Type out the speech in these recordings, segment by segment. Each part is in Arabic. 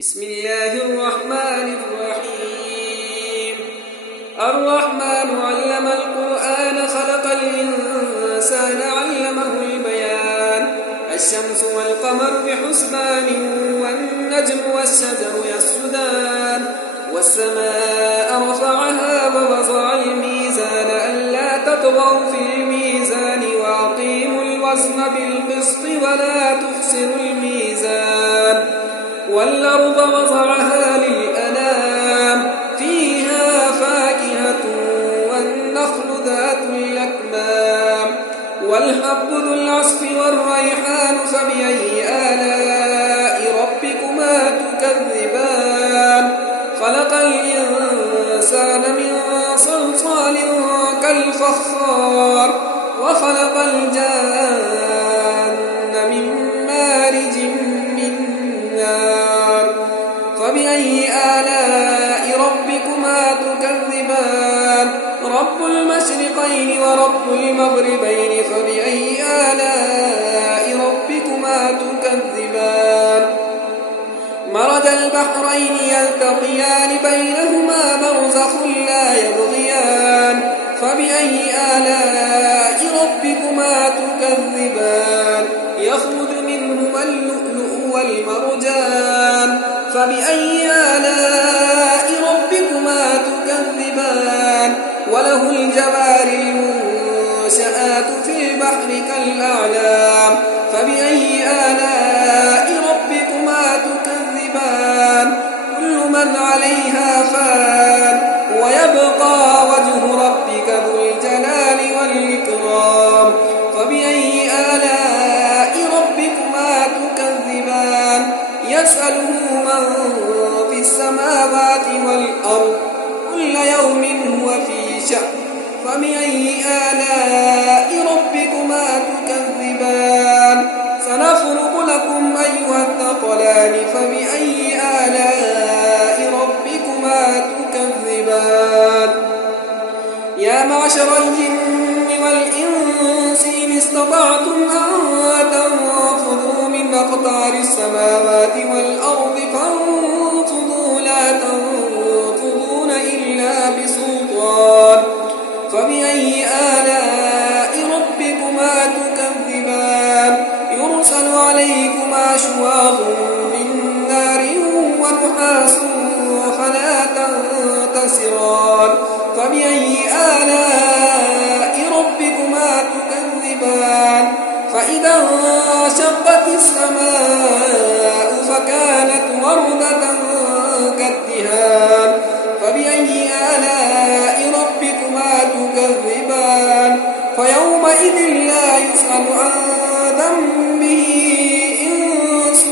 بسم الله الرحمن الرحيم الرحمن علم القرآن خلق الإنسان علمه البيان الشمس والقمر بحسبان والنجم والشجر يسجدان والسماء رفعها ووضع الميزان ألا تطغوا في الميزان وأقيموا الوزن بالقسط ولا تخسروا الميزان والأرض وضعها للأنام فيها فاكهة والنخل ذات الأكمام والحب ذو العصف والريحان فبأي آلاء ربكما تكذبان خلق الإنسان من صلصال كالفخار وخلق الجان من مارج من نار فبأي آلاء ربكما تكذبان رب المشرقين ورب المغربين فبأي آلاء ربكما تكذبان مرج البحرين يلتقيان بينهما برزخ لا يبغيان فبأي آلاء ربكما تكذبان يخرج منهما اللؤلؤ والمرجان فبأي آلاء ربكما تكذبان وله الجوار المنشآت في البحر كالأعلام فبأي آلاء ربكما تكذبان كل من عليها فان ويبقى وجه ربك ذو الجلال والإكرام فبأي آلاء ربكما تكذبان يسأله من في السماوات والأرض كل يوم هو في شأن فبأي آلاء ربكما تكذبان سنفرغ لكم أيها الثقلان فبأي آلاء ربكما تكذبان يا معشر الجن والإنس إن استطعتم أن تنفذوا من أقطار السماوات والأرض فانفذوا لا تنفذون إلا بسلطان فبأي آلاء ربكما تكذبان يرسل عليكما شواظ من نار ونحاس فلا تنتصران فبأي آلاء ربكما تكذبان فإذا انشقت السماء فكانت وردة كالدهان فبأي آلاء ربكما تكذبان فيومئذ لا يسأل عن ذنبه إنس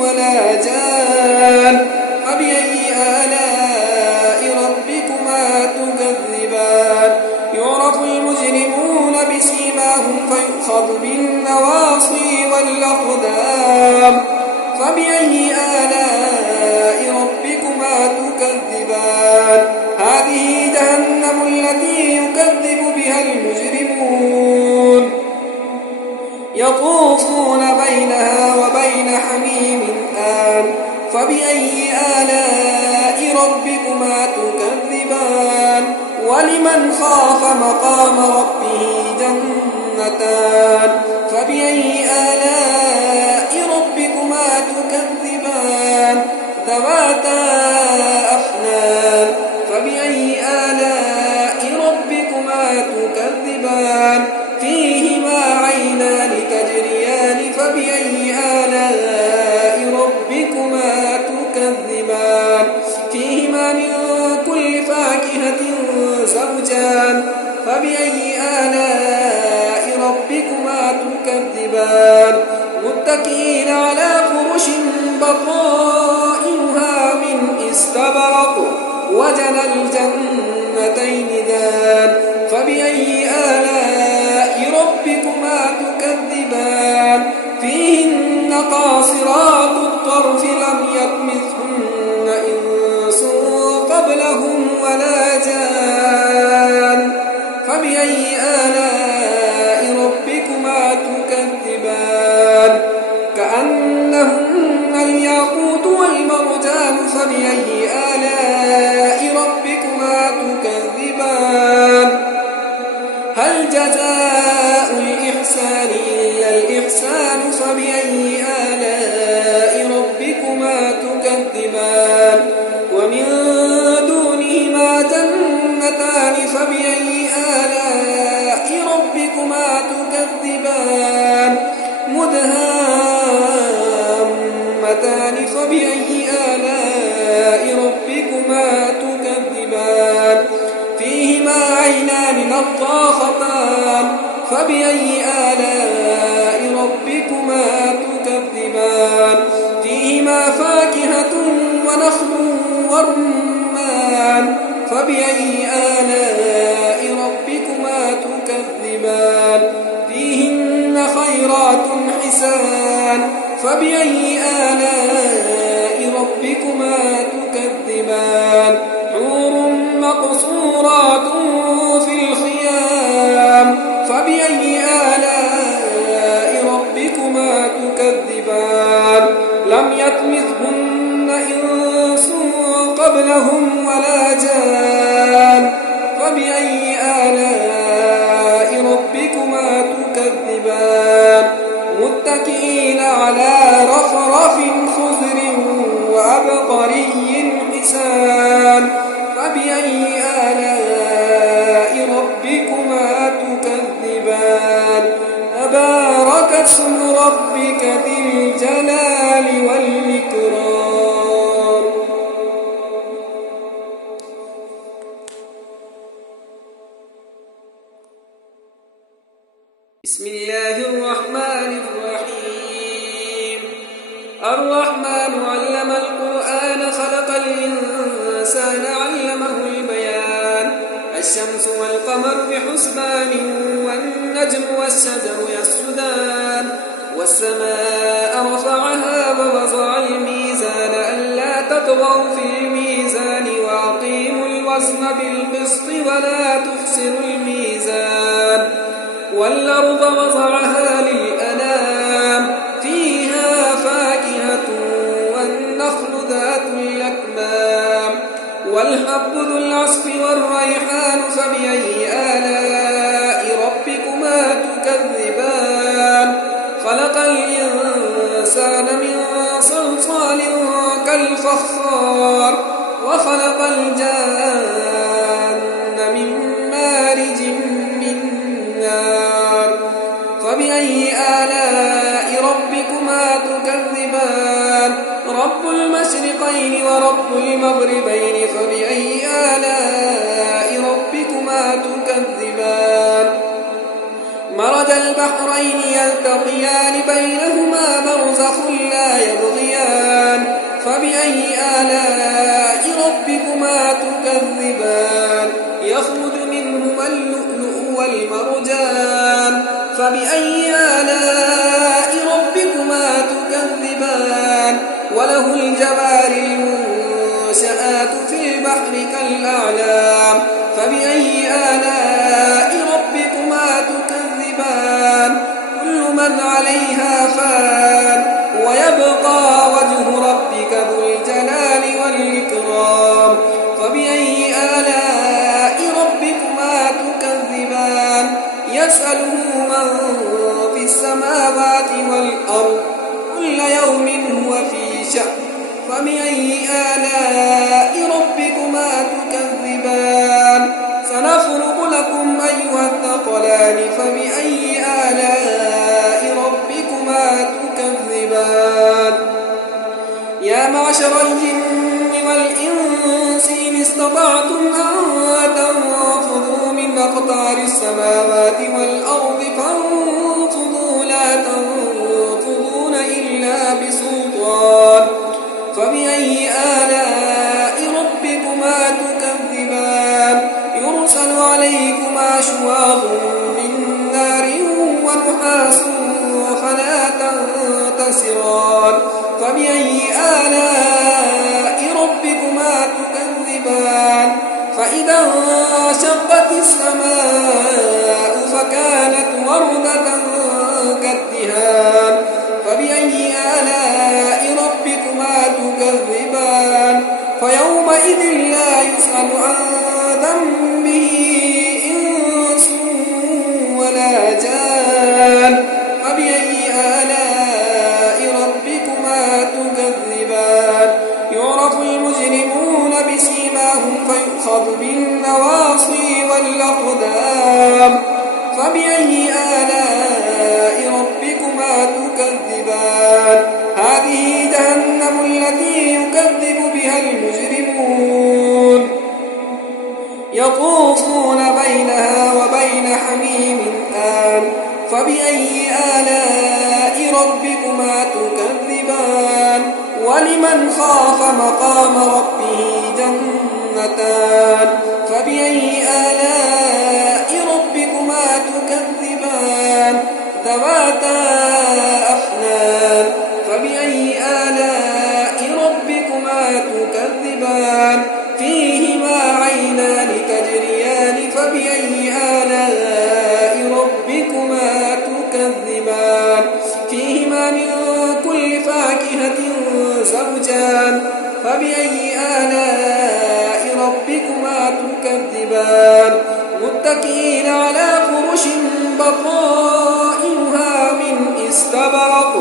ولا جان فبأي آلاء ربكما تكذبان يعرف المجرمون بسيماهم فيؤخذ بالنواصي والأقدام فبأي آلاء ربكما تكذبان هذه جهنم التي يكذب بها المجرمون يطوفون بينها وبين حميم آن فبأي آلاء ربكما تكذبان ولمن خاف مقام ربه جنتان فبأي آلاء ربكما تكذبان ذواتا أفنان فبأي آلاء ربكما تكذبان فيهما عينان تجريان فبأي آلاء ربكما تكذبان فيهما من كل فاكهة زوجان فبأي آلاء ربكما تكذبان متكئين على فرش بطائنها من استبرق وجنى الجنتين دان فبأي آلاء ربكما تكذبان فيهن قاصرات الطرف لم يطمثهن إنس قبلهم ولا جان فبأي آلاء ربكما تكذبان كأنهن الياقوت والمرجان تكذبان ومن دونهما جنتان فبأي آلاء ربكما تكذبان مدهامتان فبأي آلاء ربكما تكذبان فيهما عينان نضاختان فبأي آلاء ربكما تكذبان فيهما فاكهة ونخل ورمان فبأي آلاء ربكما تكذبان فيهن خيرات حسان فبأي آلاء ربكما تكذبان حور مقصورات في الخيام فبأي آلاء ربكما تكذبان لم يطمثهن إنس قبلهم ولا جان فبأي آلاء ربكما تكذبان متكئين على رفرف خضر وعبقري حسان فبأي آلاء ربكما تكذبان تبارك اسم ربك ذي الجلال والإكرام. بسم الله الرحمن الرحيم الرحمن علم القرآن خلق الإنسان علمه البيان الشمس والقمر بحسبان والنجم والشجر يسجدان والسماء رفعها ووضع الميزان ألا تطغوا في الميزان وأقيموا الوزن بالقسط ولا تخسروا الميزان والأرض وضعها للأنام فيها فاكهة والنخل ذات الأكمام والحب ذو العصف والريحان فبأي آلاء ربكما تكذبان خلق الإنسان من صلصال كالفخار وخلق الجان من مارج من نار فبأي آلاء ربكما تكذبان رب المشرقين ورب المغربين فبأي آلاء ربكما تكذبان مرج البحرين يلتقيان بينهما برزخ لا يبغيان فبأي آلاء ربكما تكذبان يخرج منهما اللؤلؤ والمرجان فبأي آلاء ربكما تكذبان وله الجوار المنشآت في البحر كالأعلام فبأي آلاء ربكما تكذبان كل من عليها فان ويبقى وجه ربك ذو الجلال والإكرام فبأي آلاء ربكما تكذبان يسأله من في السماوات والأرض كل يوم هو في شأن فبأي آلاء ربكما تكذبان سنفرغ لكم أيها الثقلان فبأي آلاء ربكما تكذبان يا معشر الجن والإنس إن استطعتم أن تنفذوا من أقطار السماوات والأرض فانفذوا لا تنفذون إلا بسلطان فبأي آلاء ربكما تكذبان يرسل عليكما شواظ من نار ونحاس فلا تنتصران فبأي آلاء ربكما تكذبان فإذا انشقت السماء فكانت وردة كالدهان فبأي آلاء ربكما تكذبان فيومئذ لا يسأل عن ذنبه إنس ولا جان فبأي آلاء ربكما تكذبان يعرف المجرمون بسيماهم فيؤخذ بالنواصي والأقدام فبأي آلاء ربكما تكذبان هذه جهنم التي يكذب بها المجرمون يطوفون بينها وبين حميم آن فبأي آلاء ربكما تكذبان ولمن خاف مقام ربه جنتان فبأي آلاء ربكما تكذبان ذواتا أفنان فبأي آلاء ربكما تكذبان فيهما عينان تجريان فبأي آلاء ربكما تكذبان فيهما من كل فاكهة زوجان فبأي آلاء ربكما تكذبان متكئين على فرش بطائنها من استبرق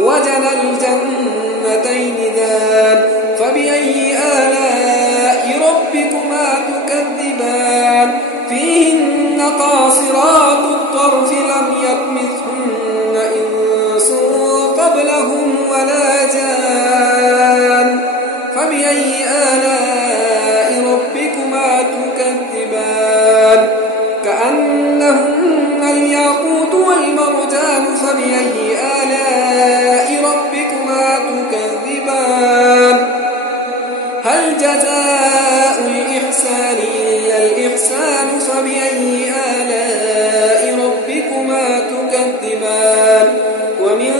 وجنى الجنتين دان فبأي آلاء ربكما تكذبان فيهن قاصرات الطرف لم يطمثهن إنس قبلهم ولا جان فبأي آلاء ربكما تكذبان كأنهن الياقوت والمرجان فبأي آلاء ربكما تكذبان هل جزاء الإحسان إلا الإحسان فبأي آلاء ربكما تكذبان ومن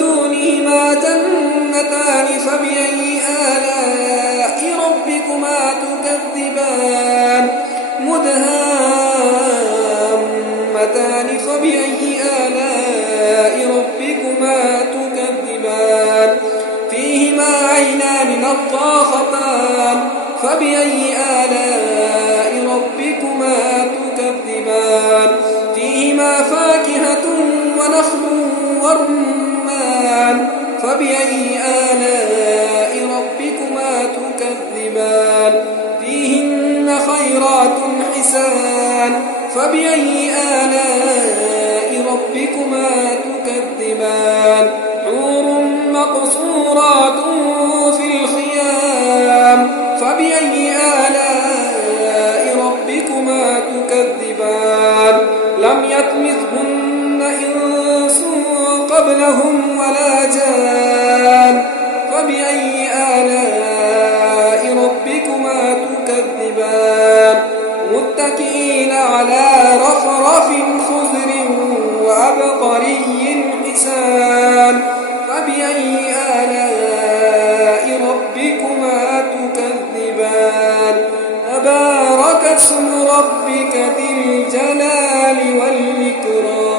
دونهما جنتان فبأي آلاء ربكما تكذبان مدهامتان فبأي آلاء ربكما تكذبان فيهما عينان نضاختان فبأي آلاء ربكما تكذبان فيهما فاكهة ونخل ورمان فبأي آلاء ربكما تكذبان فيهن خيرات حسان فبأي آلاء ربكما تكذبان حور مقصورات في الخيام فبأي آلاء ربكما تكذبان لم يطمثهن إنس قبلهم ولا جان فبأي آلاء ربكما تكذبان متكئين على رفرف خضر وعبقري حسان فبأي آلاء ربكما تكذبان تبارك اسم ربك ذي الجلال والإكرام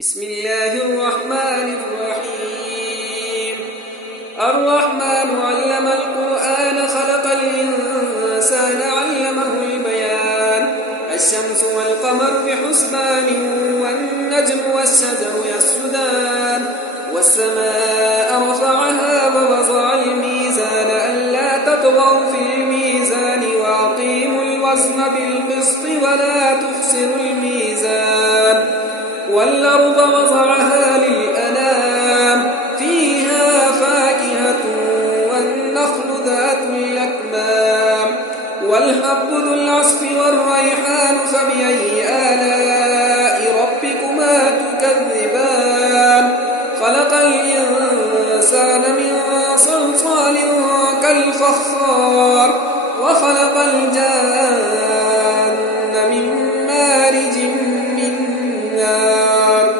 بسم الله الرحمن الرحيم الرحمن علم القرآن خلق الإنسان علمه البيان الشمس والقمر بحسبان والنجم والشجر يسجدان والسماء رفعها ووضع الميزان ألا تطغوا في الميزان وأقيموا الوزن بالقسط ولا تخسروا الميزان والأرض وضعها للأنام فيها فاكهة والنخل ذات الأكمام والحب ذو العصف والريحان فبأي آلاء ربكما تكذبان خلق الإنسان من صلصال كالفخار وخلق الجان من مارج من نار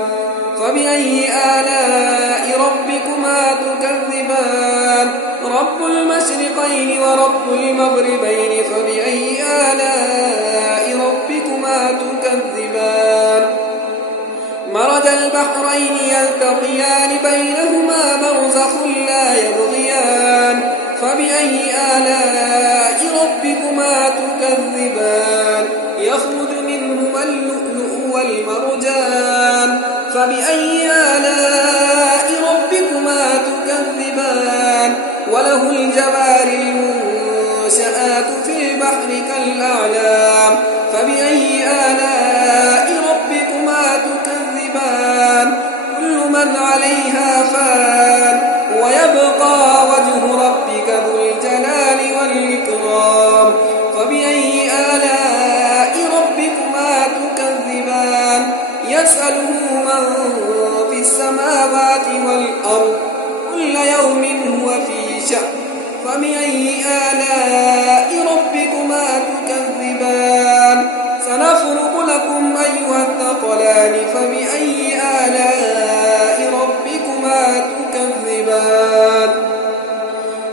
فبأي آلاء ربكما تكذبان رب المشرقين ورب المغربين فبأي آلاء ربكما تكذبان مرج البحرين يلتقيان بينهما برزخ لا يبغيان فبأي آلاء ربكما تكذبان يخرج منهما اللؤلؤ والمرجان فبأي آلاء ربكما تكذبان وله الجوار المنشآت في البحر كالأعلام فبأي آلاء ربكما تكذبان كل من عليها فان ويبقى وجه ربك ذو الجلال والإكرام فبأي آلاء ربكما تكذبان يسأله من في السماوات والأرض كل يوم هو في شأن فبأي آلاء ربكما تكذبان سنفرغ لكم أيها الثقلان فبأي آلاء ربكما تكذبان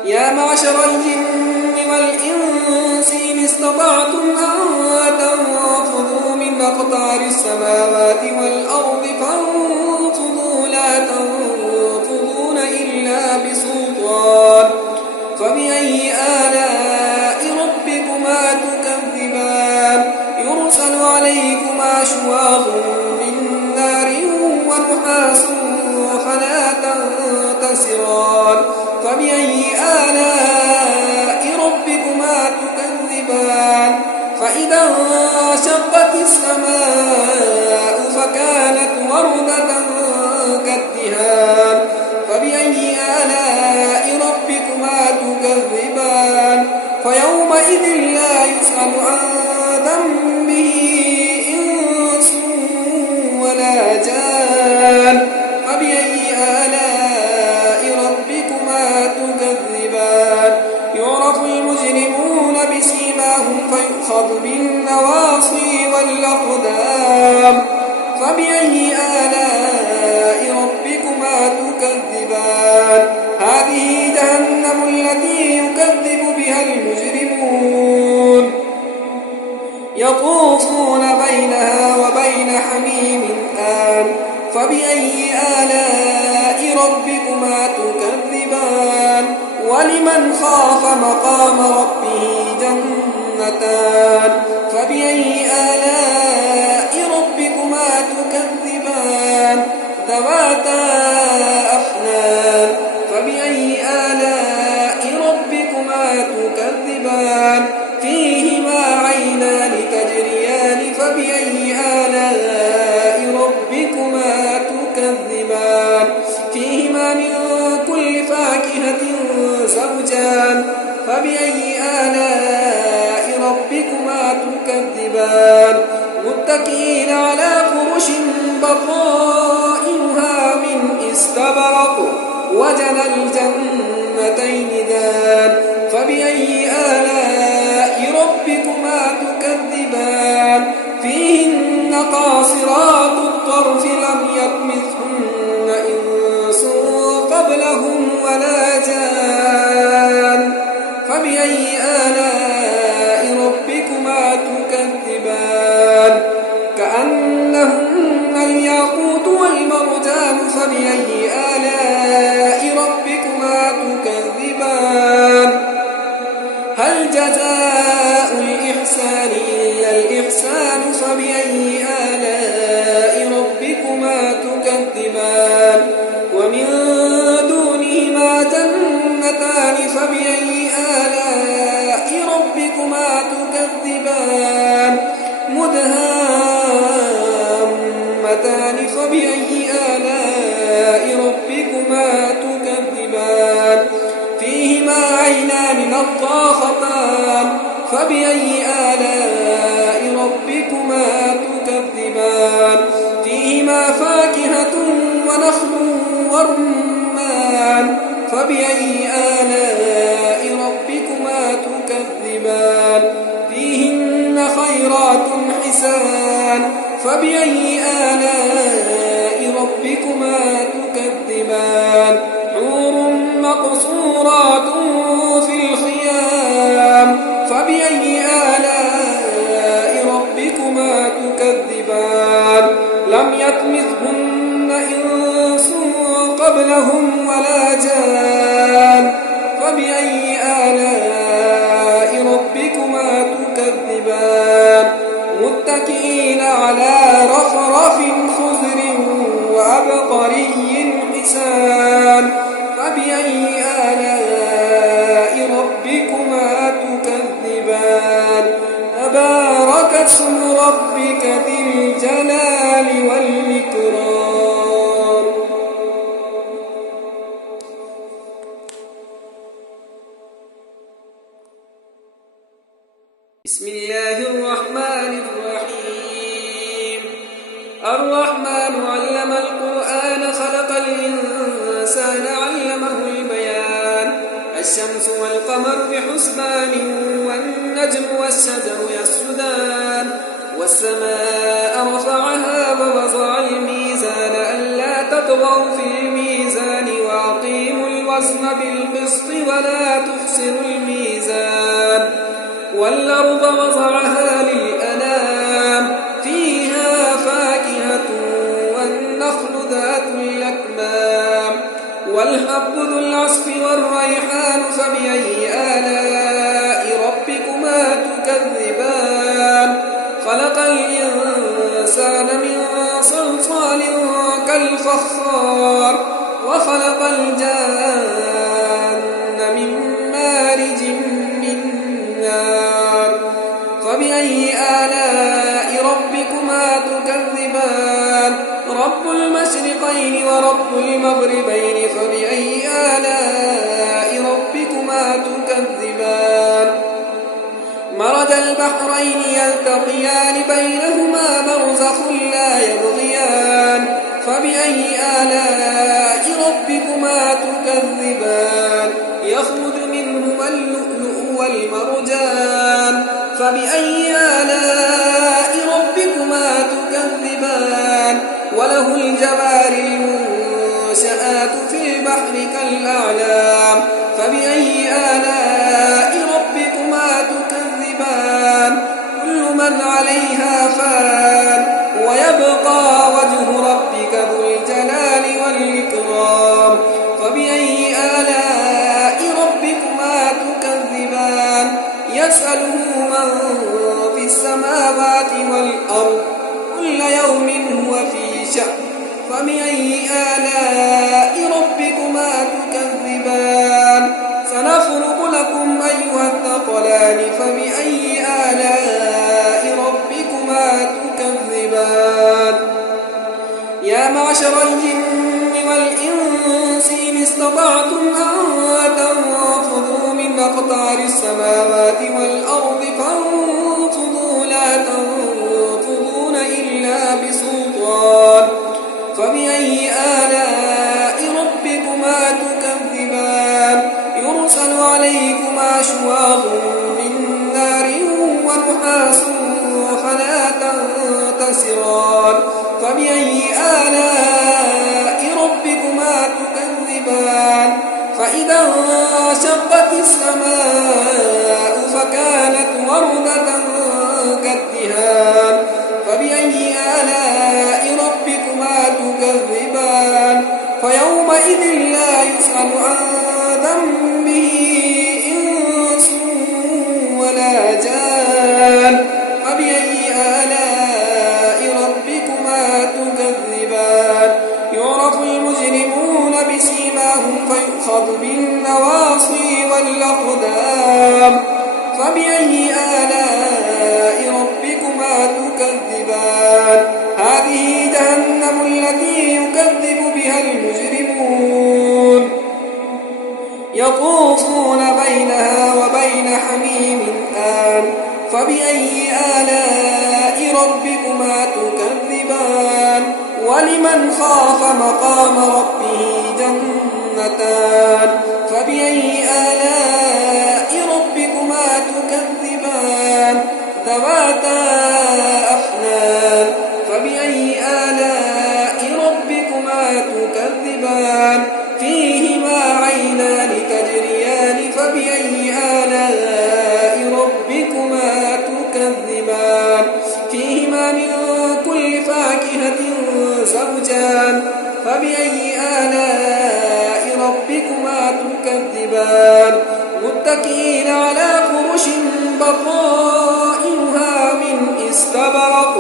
يا معشر الجن والإنس إن استطعتم أن تنفذوا من أقطار السماوات والأرض فانفذوا لا تنفذون إلا بسلطان فبأي آلاء ربكما تكذبان يرسل عليكما شواظ من نار ونحاس فلا تنتصران فبأي آلاء ربكما تكذبان فإذا انشقت السماء فكانت وردة كالدهان فبأي آلاء ربكما تكذبان فيومئذ لا يسأل عن ذنبه إنس ولا جان فبأي آلاء ربكما تكذبان يعرف المجرمون بسيماهم فيؤخذ بالنواصي والأقدام فبأي آلاء ربكما تكذبان هذه جهنم التي يكذب بها المجرمون يطوفون بينها وبين حميم آن فبأي آلاء ربكما تكذبان ولمن خاف مقام ربه جنتان فبأي آلاء ربكما تكذبان ذواتا أفنان فبأي آلاء ربكما تكذبان فيهما عينان تجريان فبأي آلاء ربكما تكذبان فيهما من كل فاكهة زوجان فبأي آلاء ربكما تكذبان متكئين على فرش بطائنها من استبرق وجنى الجنتين دان فبأي آلاء ربكما تكذبان فيهن قاصرات الطرف لم يطمثهن إنس قبلهم ولا جان فبأي آلاء ربكما تكذبان كأنهن الياقوت والمرجان فبأي آلاء ربكما تكذبان هل جزاء الإحسان إلا الإحسان فبأي آلاء ربكما تكذبان ومن دونهما جنتان فبأي آلاء ربكما تكذبان مدهامتان فبأي آلاء ربكما تكذبان فيهما عينان نضاختان فبأي آلاء ربكما تكذبان فيهما فاكهة ونخل ورمان فبأي آلاء ربكما تكذبان فيهن خيرات حسان فبأي آلاء ربكما تكذبان حور مقصورات في الخيام فبأي آلاء ربكما تكذبان لم يطمثهن إنس قبلهم ولا جان فبأي آلاء ربكما تكذبان متكئين على رفرف خضر وعبقري حسان فبأي آلاء ربكما تكذبان تبارك اسم ربك ذي الجلال والإكرام. بسم الله الرحمن الرحيم. الرحمن علم القرآن خلق الإنسان علمه البيان الشمس والقمر بحسبان والنجم والشجر يسجدان والسماء رفعها ووضع الميزان ألا تطغوا في الميزان وأقيموا الوزن بالقسط ولا تخسروا الميزان والأرض وضعها للأنام فيها فاكهة والنخل ذات الأكمام والحب ذو العصف والريحان فبأي آلاء ربكما تكذبان خلق الإنسان من صلصال كالفخار وخلق الجان من مارج من نار فبأي آلاء ربكما تكذبان رب المشرقين ورب المغربين فبأي آلاء ربكما تكذبان مرج البحرين يلتقيان بينهما برزخ لا يبغيان فبأي آلاء ربكما تكذبان يخرج منهما اللؤلؤ والمرجان فبأي آلاء ربكما تكذبان وله الجوار المنشآت في البحر كالأعلام فبأي آلاء ربكما تكذبان كل من عليها فان ويبقى وجه ربك ذو الجلال والإكرام فبأي آلاء ربكما تكذبان يسأله من في السماوات والأرض كل يوم هو في شأن فبأي آلاء ربكما تكذبان سنفرغ لكم أيها الثقلان فبأي آلاء ربكما تكذبان يا معشر الجن والإنس إن استطعتم أن تنفذوا من أقطار السماوات والأرض فانفذوا لا تنفذون إلا بسلطان فبأي آلاء ربكما تكذبان يرسل عليكما شواظ من نار ونحاس فلا تنتصران فبأي آلاء ربكما تكذبان فإذا انشقت السماء فكانت وردة كالدهان فبأي آلاء ربكما تكذبان فيومئذ لا يسأل عن ذنبه إنس ولا جان فبأي آلاء ربكما تكذبان يعرف المجرمون بسيماهم فيؤخذ بالنواصي والأقدام فبأي آلاء ربكما تكذبان هذه جهنم التي يكذب بها المجرمون يطوفون بينها وبين حميم آن فبأي آلاء ربكما تكذبان ولمن خاف مقام ربه جنتان فبأي آلاء ربكما تكذبان ذواتا أفنان فبأي آلاء ربكما تكذبان فيهما عينان تجريان فبأي آلاء ربكما تكذبان فيهما من كل فاكهة زوجان فبأي آلاء ربكما تكذبان متكئين على فرش بطائنها من إسرائيل واستبرق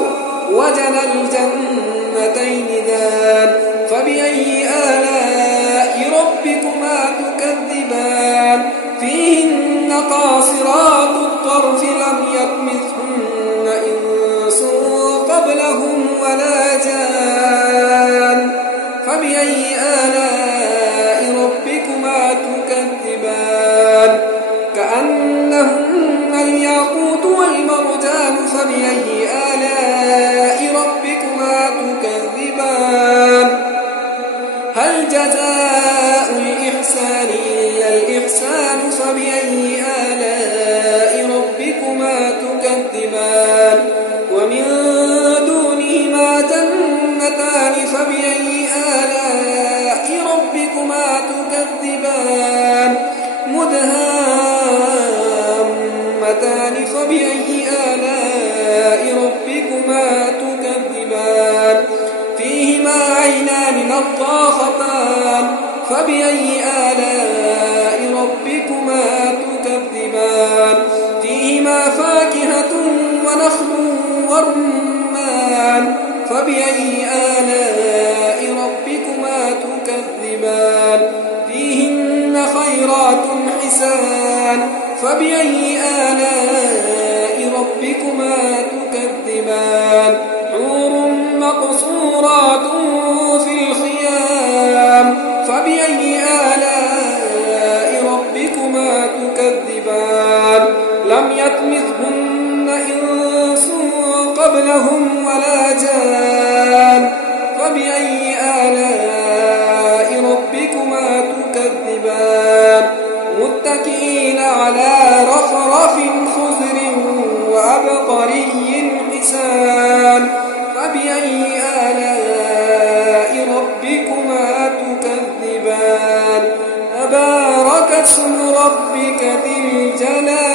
وجنى الجنتين دان فبأي آلاء ربكما تكذبان فيهن قاصرات الطرف لم يطمثهن إنس قبلهم ولا جان فبأي آلاء ربكما تكذبان كأنهن الياقوت والمرجان فبأي آلاء ربكما تكذبان هل جزاء الإحسان إلا الإحسان فبأي آلاء ربكما تكذبان ومن دونهما جنتان فبأي آلاء ربكما تكذبان مدهامتان فبأي آلاء ربكما تكذبان فيهما عينان نضاختان فبأي آلاء ربكما تكذبان فيهما فاكهة ونخل ورمان فبأي آلاء ربكما تكذبان فيهن خيرات حسان فبأي آلاء ربكما تكذبان حور مقصورات في الخيام فبأي آلاء ربكما تكذبان لم يطمثهن إنس قبلهم ولا جان فبأي آلاء ربكما تكذبان متكئين على رفرف خضر وعبقري حسان فبأي آلاء ربكما تكذبان تبارك اسم ربك ذي الجلال